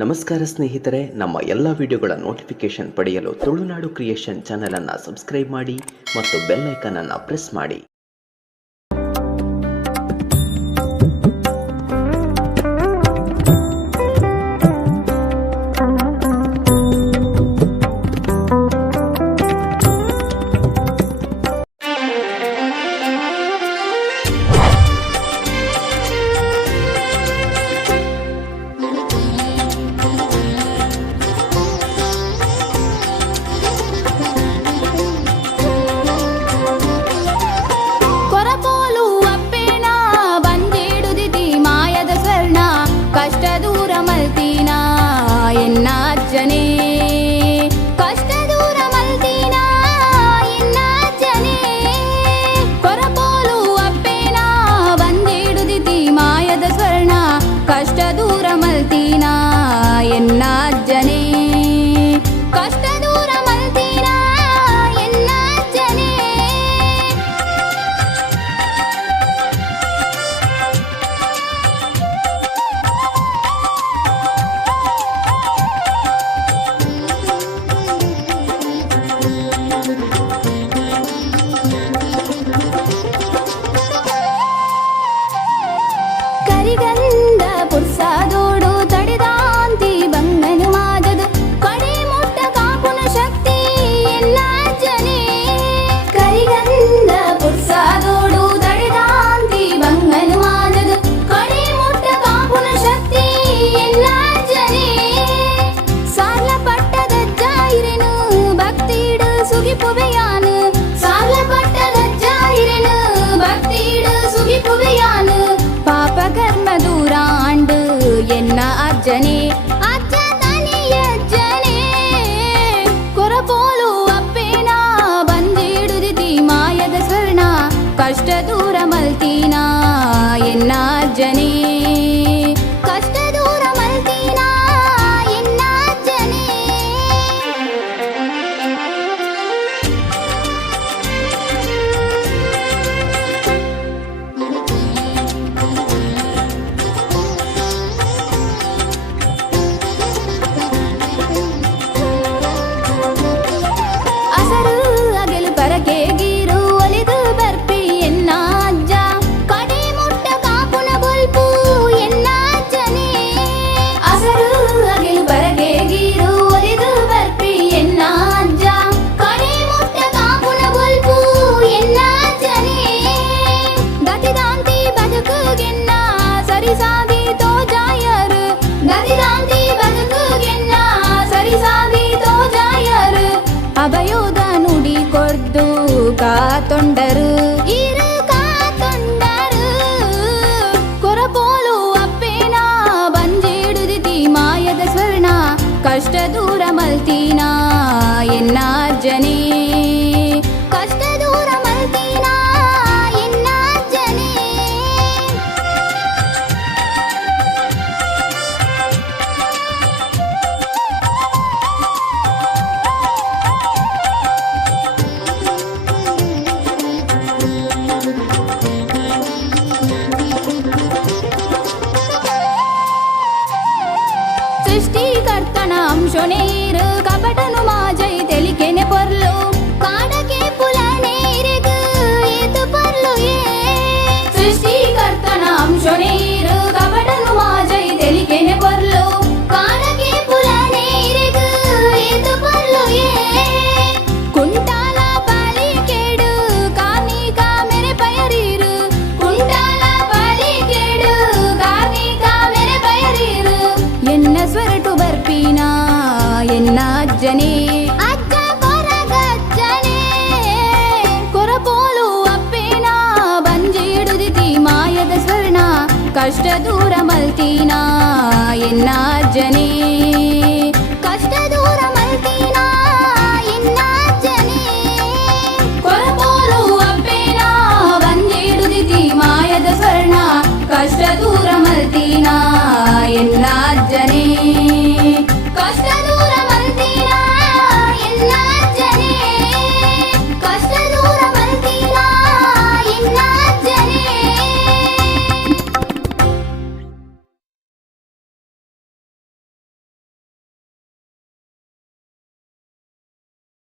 ನಮಸ್ಕಾರ ಸ್ನೇಹಿತರೆ, ನಮ್ಮ ಎಲ್ಲ ವಿಡಿಯೋಗಳ ನೋಟಿಫಿಕೇಶನ್ ಪಡೆಯಲು ತುಳುನಾಡು ಕ್ರಿಯೇಷನ್ ಚಾನೆಲ್ ಅನ್ನು ಸಬ್ಸ್ಕ್ರೈಬ್ ಮಾಡಿ ಮತ್ತು ಬೆಲ್ ಐಕಾನ್ ಅನ್ನು ಪ್ರೆಸ್ ಮಾಡಿ. ಕಷ್ಟ ದೂರ ಮಲ್ತೀನಾ ಎನ್ನ ಅಜ್ಜನೇ, ಕಷ್ಟ ದೂರ ಮಲ್ತೀನಾ ಎನ್ನ ಅಜ್ಜನೇ. ಅಸರು ಅಗಲು ಪರಕೆ ಗೀರು ಒಲಿದು ಬರ್ಪಿ ಎನ್ನ ಅಜ್ಜ, ಕಡೆ ಮುಟ್ಟ ಕಾಪುನ ಬೊಲ್ಪು ಎನ್ನ ಅಜ್ಜನೇ. ಅಸರು ಅಗಲು ಪರಕೆ ಗೀರು ಒಲಿದು ಬರ್ಪಿ ಎನ್ನ ಅಜ್ಜ, ಕಡೆ ಮುಟ್ಟ ಕಾಪುನ ಬೊಲ್ಪು ಎನ್ನ ಅಜ್ಜನೇ. ಗತಿದಾಂತಿ ಬದುಕುಗೆನ್ನ ಸರಿಸಾದಿ ತೋಜಾಯರು, ಗತಿದಾಂತಿ ಬದುಕುಗೆನ್ನ ಸರಿಸಾದಿ ತೋಜಾಯರು. ಅಭಯೋದ ನುಡಿ ಕೊರ್ದು ಕಾತೊಂಡರು ಇರು ಕಾತೊಂಡರು. ಕೊರಪೋಲು ಅಪ್ಪೇನ ಬಂಜಿಡುದಿತಿ ಮಾಯದ ಸ್ವರ್ಣ, ಕಷ್ಟ ದೂರ ಮಲ್ತೀನಾ ಎನ್ನ ಅಜ್ಜನೇ, ಕಷ್ಟ ದೂರ ಮಲ್ತೀನಾ ಎನ್ನ ಅಜ್ಜನೇ. ಸೃಷ್ಟಿಕರ್ತನ ಅಂಶನೇರು ಕಪಟನು ಮಾಜೈ ತೆಲಿಕೆನೆ ಪೊರ್ಲು, ಕಾಡಕೆ ಪುಲನೇರಿಗು ಏತು ಪರ್ಲು ಏ. ಸೃಷ್ಟಿಕರ್ತನ ಅಂಶನೇರು ಕಪಟನು ಮಾಜೈ ತೆಲಿಕೆನೆ ಪೊರ್ಲು, ಕಾಡಕೆ ಪುಲನೇರಿಗು ಏತು ಪರ್ಲು ಏ. ಕುಂಟಾಲ ಪಾಲಿ ಕೇಡು ಕಾರ್ನಿಕ ಮೆರೆ ಪಯರೀರು, ಕುಂಟಾಲ ಪಾಲಿ ಕೇಡು ಕಾರ್ನಿಕ ಮೆರೆ ಪಯರೀರು. ಎನ್ನ ಸ್ವರಟು ಬರ್ಪೀನಾ ಎನ್ನ ಅಜ್ಜನೇ, ಅಜ್ಜ ಕೊರಗಜ್ಜನೇ. ಕೊರಪೋಲು ಅಪ್ಪೇನ ಬಂಜಿಡುದಿತಿ ಮಾಯದ ಸ್ವರ್ಣ, ಕಷ್ಟ ದೂರ ಮಲ್ತೀನಾ ಎನ್ನ ಅಜ್ಜನೇ,